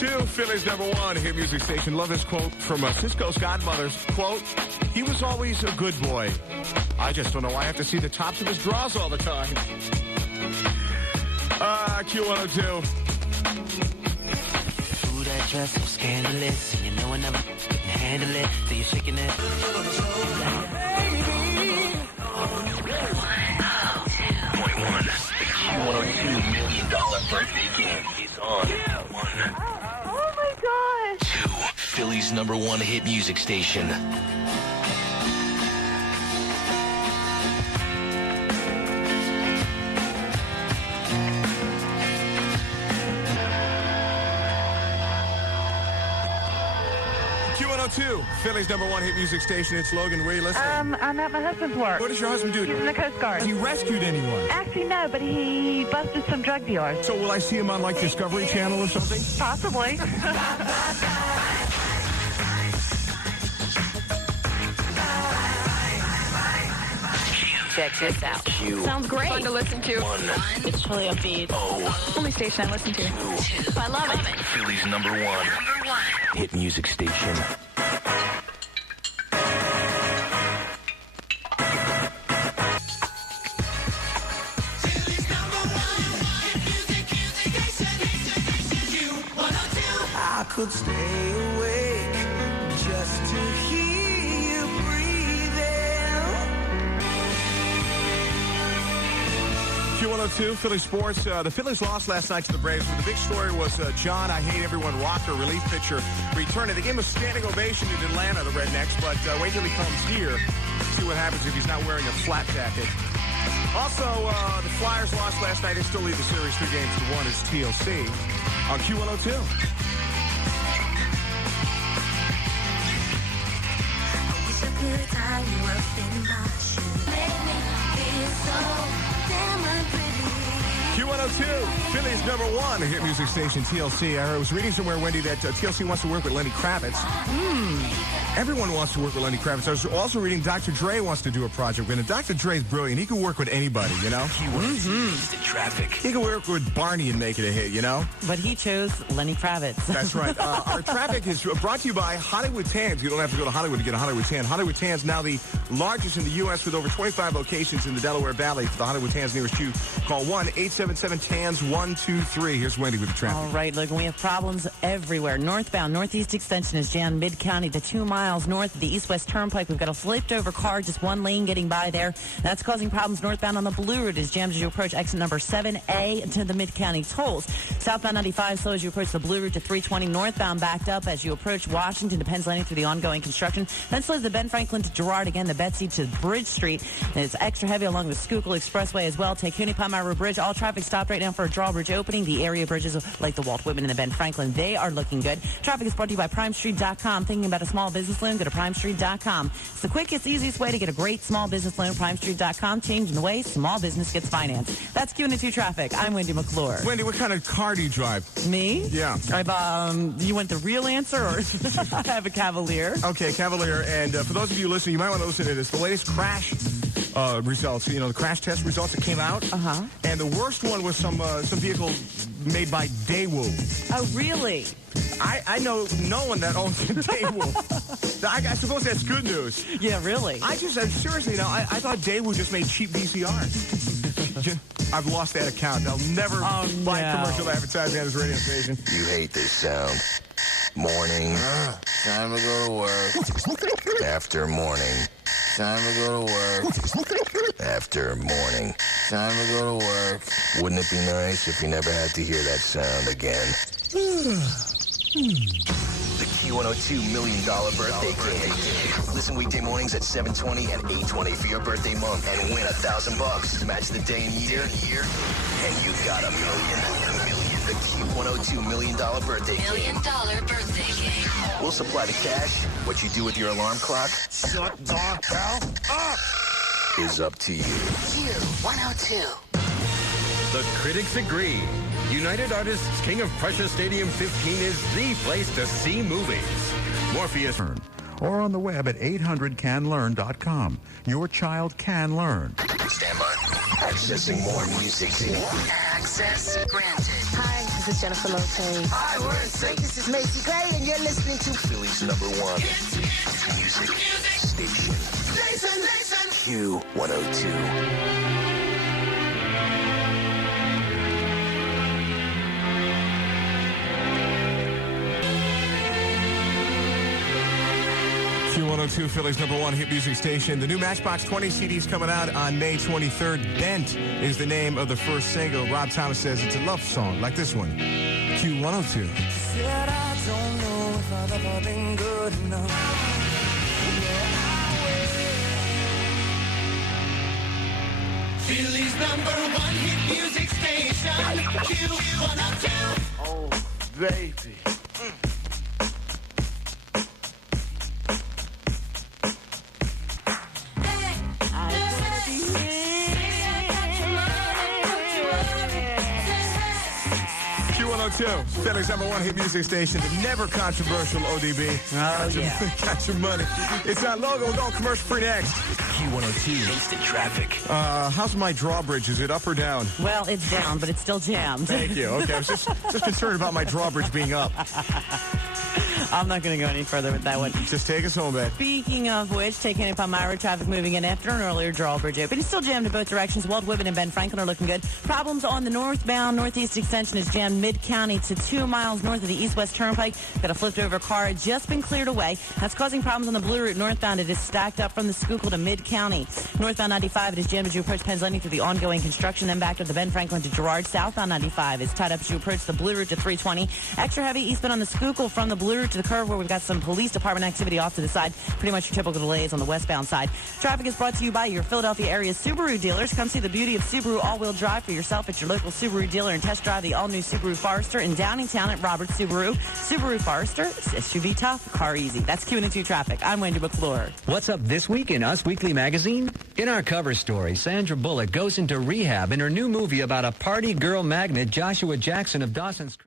Q102, Philly's #1 hit music station. Love this quote from Cisco's godmother's quote. He was always a good boy. I just don't know why I have to see the tops of his drawers all the time. Q102. Ooh, that dress so scandalous. And you know I never can handle it. So you're shaking it. $102 million birthday game is on. One. Oh my gosh. 2, Philly's #1 hit music station. Q102, Philly's #1 hit music station. It's Logan. Where are you listening? I'm at my husband's work. What does your husband do? He's in the Coast Guard. Has he rescued anyone? Actually, no, but he busted some drug dealers. So will I see him on, like, Discovery Channel or something? Possibly. Check this out. Sounds great. Fun to listen to. 1. It's really upbeat. Only station I listen to. 2. I love it. Philly's #1 hit music station. I could stay awake just to hear you breathing. Q102, Philly Sports. The Phillies lost last night to the Braves. But the big story was John I Hate Everyone rocker relief pitcher returning. They gave him a standing ovation in Atlanta, the Rednecks. But wait till he comes here. See what happens if he's not wearing a flat jacket. Also, the Flyers lost last night. They still lead the series 3-1. It's TLC on Q102. Q102, Philly's #1 hit music station, TLC. I was reading somewhere, Wendy, that TLC wants to work with Lenny Kravitz. Everyone wants to work with Lenny Kravitz. I was also reading Dr. Dre wants to do a project with him. Dr. Dre's brilliant. He can work with anybody, you know? The traffic. He can work with Barney and make it a hit, you know? But he chose Lenny Kravitz. That's right. Our traffic is brought to you by Hollywood Tans. You don't have to go to Hollywood to get a Hollywood Tan. Hollywood Tan's now the largest in the U.S. with over 25 locations in the Delaware Valley. For the Hollywood Tans nearest you, call 1-877-TANS-123. Here's Wendy with the traffic. All right, Logan, we have problems everywhere. Northbound, Northeast Extension is jammed mid-county to 2 miles north of the East-West Turnpike. We've got a flipped-over car, just one lane getting by there. That's causing problems northbound on the Blue Route. Is jammed as you approach exit number 7A to the mid-county tolls. Southbound 95 slow as you approach the Blue Route to 320. Northbound backed up as you approach Washington to Penn's Landing through the ongoing construction. Then slows the Ben Franklin to Girard again, the Betsy to Bridge Street. And it's extra heavy along the Schuylkill Expressway as well. Take Cooney-Palmyra Bridge. All traffic stopped right now for a drawbridge opening. The area bridges like the Walt Whitman and the Ben Franklin, they are looking good. Traffic is brought to you by PrimeStreet.com. Thinking about a small business loan? Go to PrimeStreet.com. It's the quickest, easiest way to get a great small business loan. PrimeStreet.com, changing the way small business gets financed. That's Q102 Traffic. I'm Wendy McClure. Wendy, what kind of car do you drive? Me? Yeah. You want the real answer, or I have a Cavalier? Okay, Cavalier. And for those of you listening, you might want to listen to this. The latest crash results, you know, the crash test results that came out. Uh-huh. And the worst one was some vehicle made by Daewoo. Oh, really? I know no one that owns a Daewoo. I suppose that's good news. Yeah, really? Seriously, now, I thought Daewoo just made cheap VCRs. I've lost that account. They'll never buy commercial advertising on this radio station. You hate this sound. Morning. Time to go to work. After morning. Time to go to work. After morning. Time to go to work. Wouldn't it be nice if you never had to hear that sound again? The Q102 $1 million birthday game. Listen weekday mornings at 7:20 and 8:20 for your birthday month and win $1,000. Match the day and year, and you got $1 million. The Q102 $1 million birthday game. $1 million birthday game. We'll supply the cash. What you do with your alarm clock? Shut the hell up! Is up to you. Q102. The critics agree. United Artists' King of Prussia Stadium 15 is the place to see movies. Morpheus. Or on the web at 800canlearn.com. Your child can learn. Stand by. Accessing more music. Access granted. Hi, this is Jennifer Lopez. Hi, we're in sync. This is Macy Gray, and you're listening to Philly's #1 music station. Listen. Q102. Q102, Philly's #1 hit music station. The new Matchbox 20 CD's coming out on May 23rd. Bent is the name of the first single. Rob Thomas says it's a love song, like this one. Q102. Said I don't know if I've ever been good enough. Philly's #1 hit music station. Q102. Oh, baby. Q102, Philly's #1 hit music station. The never controversial ODB. Got your money. It's not Logan. We're going commercial free next. Q102 instant traffic. How's my drawbridge? Is it up or down? Well, it's down, but it's still jammed. Thank you. Okay, I was just concerned about my drawbridge being up. I'm not going to go any further with that one. Just take us home, babe. Speaking of which, taking up on Myra traffic moving in after an earlier drawbridge open. It's still jammed in both directions. Walt Whitman and Ben Franklin are looking good. Problems on the northbound northeast extension is jammed mid-county to 2 miles north of the east-west turnpike. Got a flipped-over car just been cleared away. That's causing problems on the Blue Route northbound. It is stacked up from the Schuylkill to mid-county. Northbound 95, it is jammed as you approach Penn's Landing through the ongoing construction. Then back to the Ben Franklin to Girard. Southbound 95 is tied up as you approach the Blue Route to 320. Extra heavy eastbound on the Schuylkill from the Blue Route to the curve where we've got some police department activity off to the side. Pretty much your typical delays on the westbound side. Traffic is brought to you by your Philadelphia area Subaru dealers. Come see the beauty of Subaru all-wheel drive for yourself at your local Subaru dealer and test drive the all-new Subaru Forester in Downingtown at Roberts Subaru. Subaru Forester, SUV tough, car easy. That's Q102 traffic. I'm Wendy McClure. What's up this week in Us Weekly magazine? In our cover story, Sandra Bullock goes into rehab in her new movie about a party girl magnate, Joshua Jackson of Dawson's Creek.